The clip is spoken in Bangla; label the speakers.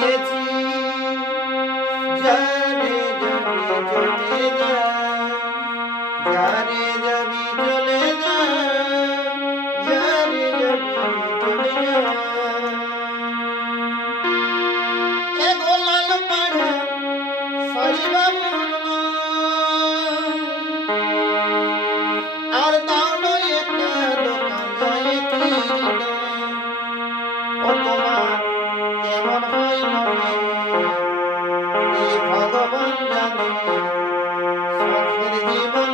Speaker 1: গেছি যারে যাবি চলে যা যারে যাবি চলে যা যারে যাবি চলে যা। এ গোলাল পাড়া সারি বাবুর মা আর দাও নয় একটা দোকান যায় কি ও তোমার ভগবান সখের জীবন